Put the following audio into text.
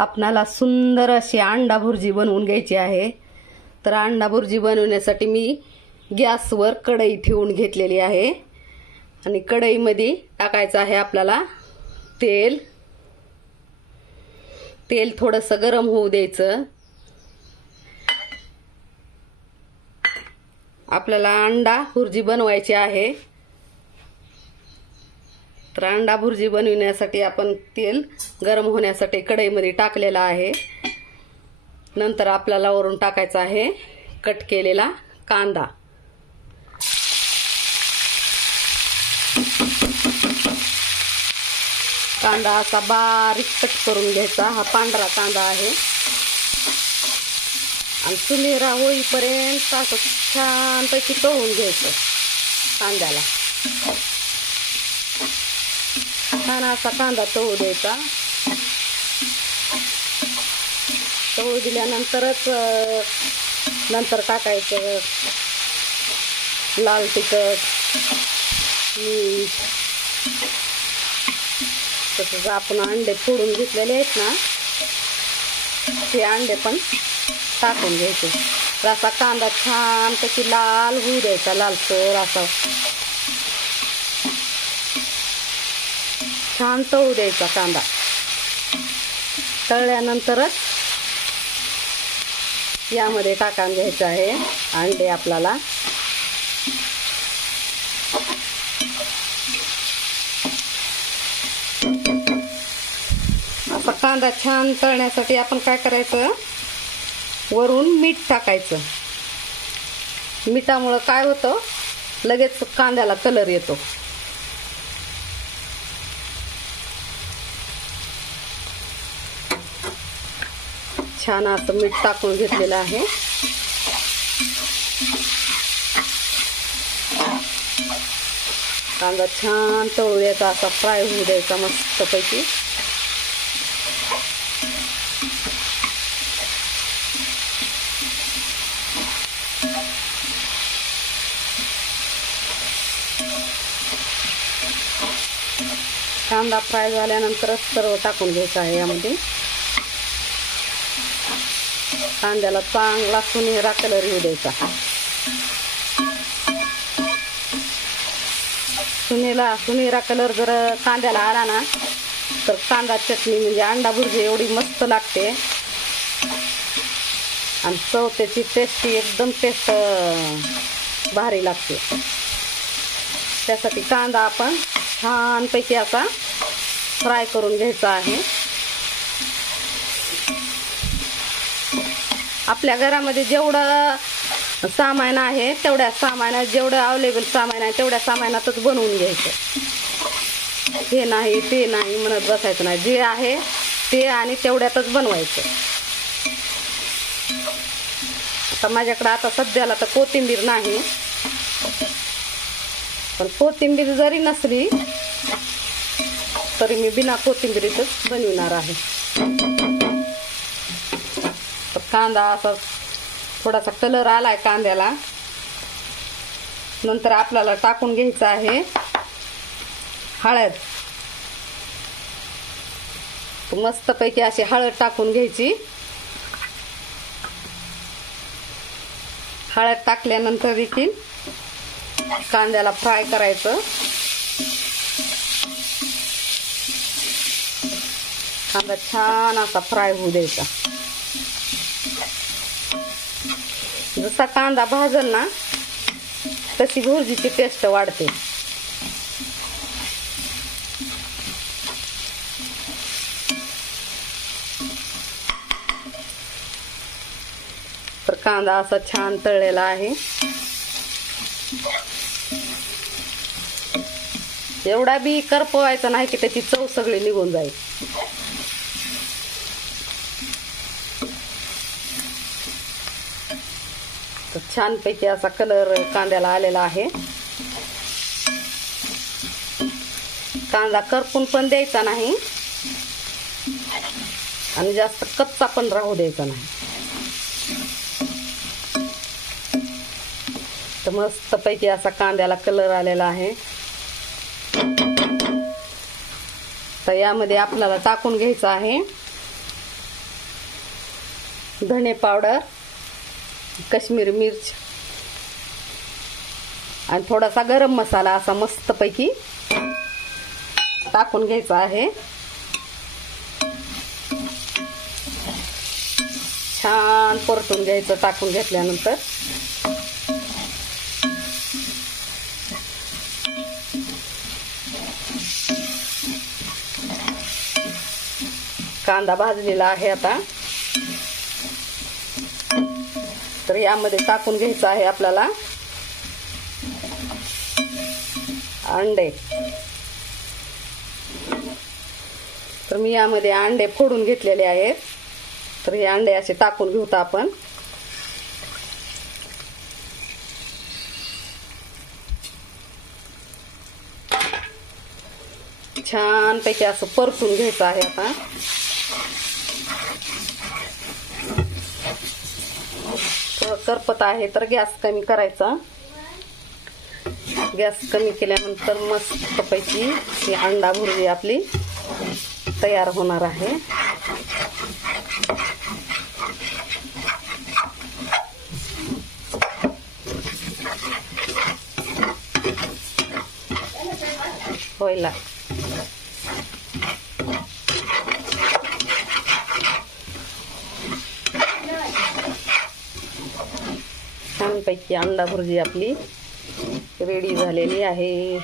आपणाला सुंदर अशी अंडा भुर्जी बनवून घ्यायची आहे। तर अंडा भुर्जी बनवण्यासाठी मी गॅसवर कढई ठेवून घेतलेली आहे आणि कढईमध्ये टाकायचं आहे आपल्याला तेल। तेल थोडंसं गरम होऊ द्यायचं। आपल्याला अंडा भुर्जी बनवायची आहे। तर अंडा भुर्जी बनवण्यासाठी आपण तेल गरम होण्यासाठी कढईमध्ये टाकलेलं आहे। नंतर आपल्याला वरून टाकायचा आहे कट केलेला कांदा। कांदा असा बारीक कट करून घ्यायचा। हा पांढरा कांदा आहे आणि सुनेरा होईपर्यंत असं छानपैकी तळून घ्यायचं कांद्याला। छान असा कांदा तळू द्यायचा। तळू दिल्यानंतरच नंतर टाकायचं लाल तिखट, मीठ। तसंच आपण अंडे फोडून घेतलेले आहेत ना, ते अंडे पण टाकून घ्यायचे। तर असा कांदा छानपैकी लाल होऊ द्यायचा, लालसर असा छान तळू द्यायचा कांदा। तळल्यानंतरच यामध्ये टाकून घ्यायचं आहे अंडे आपल्याला। असा कांदा छान तळण्यासाठी आपण काय करायचं, वरून मीठ टाकायचं। मिठामुळे काय होतं, लगेच कांद्याला कलर येतो। छान असं मीठ टाकून घेतलेलं आहे। कांदा छान तळू द्यायचा, असा फ्राय होऊ द्यायचा मस्तपैकी। कांदा फ्राय झाल्यानंतरच सर्व टाकून घ्यायचं आहे यामध्ये। कांद्याला चांगला सुनहरा कलर येऊ द्यायचा। सुनहरा कलर जर कांद्याला आला ना, तर कांदा चटणी म्हणजे अंडा भुर्जी एवढी मस्त लागते आणि चव त्याची टेस्टी एकदम टेस्ट भारी लागते। त्यासाठी कांदा आपण छानपैकी असा फ्राय करून घ्यायचा आहे। आपल्या घरामध्ये जेवढं सामान आहे तेवढ्या सामानात, जेवढं अवेलेबल सामान आहे तेवढ्या सामानातच बनवून घ्यायचं। हे नाही ते नाही म्हणत बसायचं नाही, जे आहे ते आणि तेवढ्यातच बनवायचं। आता माझ्याकडे आता सध्याला तर कोथिंबीर नाही, पण कोथिंबीर जरी नसली तरी मी बिना कोथिंबीरीतच बनवणार आहे। तर कांदा असा थोडासा कलर आलाय कांद्याला, नंतर आपल्याला टाकून घ्यायचं आहे हळद। मस्तपैकी अशी हळद टाकून घ्यायची। हळद टाकल्यानंतर देखील कांद्याला फ्राय करायचं। कांदा छान असा फ्राय होऊ द्यायचा। जसा कांदा भाजल ना, तशी भुर्जीची टेस्ट वाढते। तर कांदा असा छान तळलेला आहे। एवढा बी करपवायचा नाही की त्याची चव सगळी निघून जाईल। तर छानपैकी असा कलर कांद्याला आलेला आहे। कांदा करपून पण द्यायचा नाही आणि जास्त कच्चा पण राहू द्यायचा नाही। तर मस्तपैकी असा कांद्याला कलर आलेला आहे। तर यामध्ये आपल्याला टाकून घ्यायचं आहे धणे पावडर, काश्मीरी मिर्च आणि थोडासा गरम मसाला असा मस्तपैकी टाकून घ्यायचा आहे. छान परतून घ्यायचं टाकून घेतल्यानंतर. कांदा भाजलेला आहे आता. तर यामध्ये टाकून घ्यायचं आहे आपल्याला अंडे. तर मी यामध्ये अंडे फोडून घेतलेले आहेत. तर हे अंडे असे टाकून घेऊत आपण. छान पैकी असं परतून घ्यायचं आहे आता. करपत आहे तर गॅस कमी करायचा. गॅस कमी केल्यानंतर मस्तपैकी ही अंडा भुर्जी आपली तयार होणार आहे. व्हायला छानपैकी अंडा भुर्जी आपली रेडी झालेली आहे.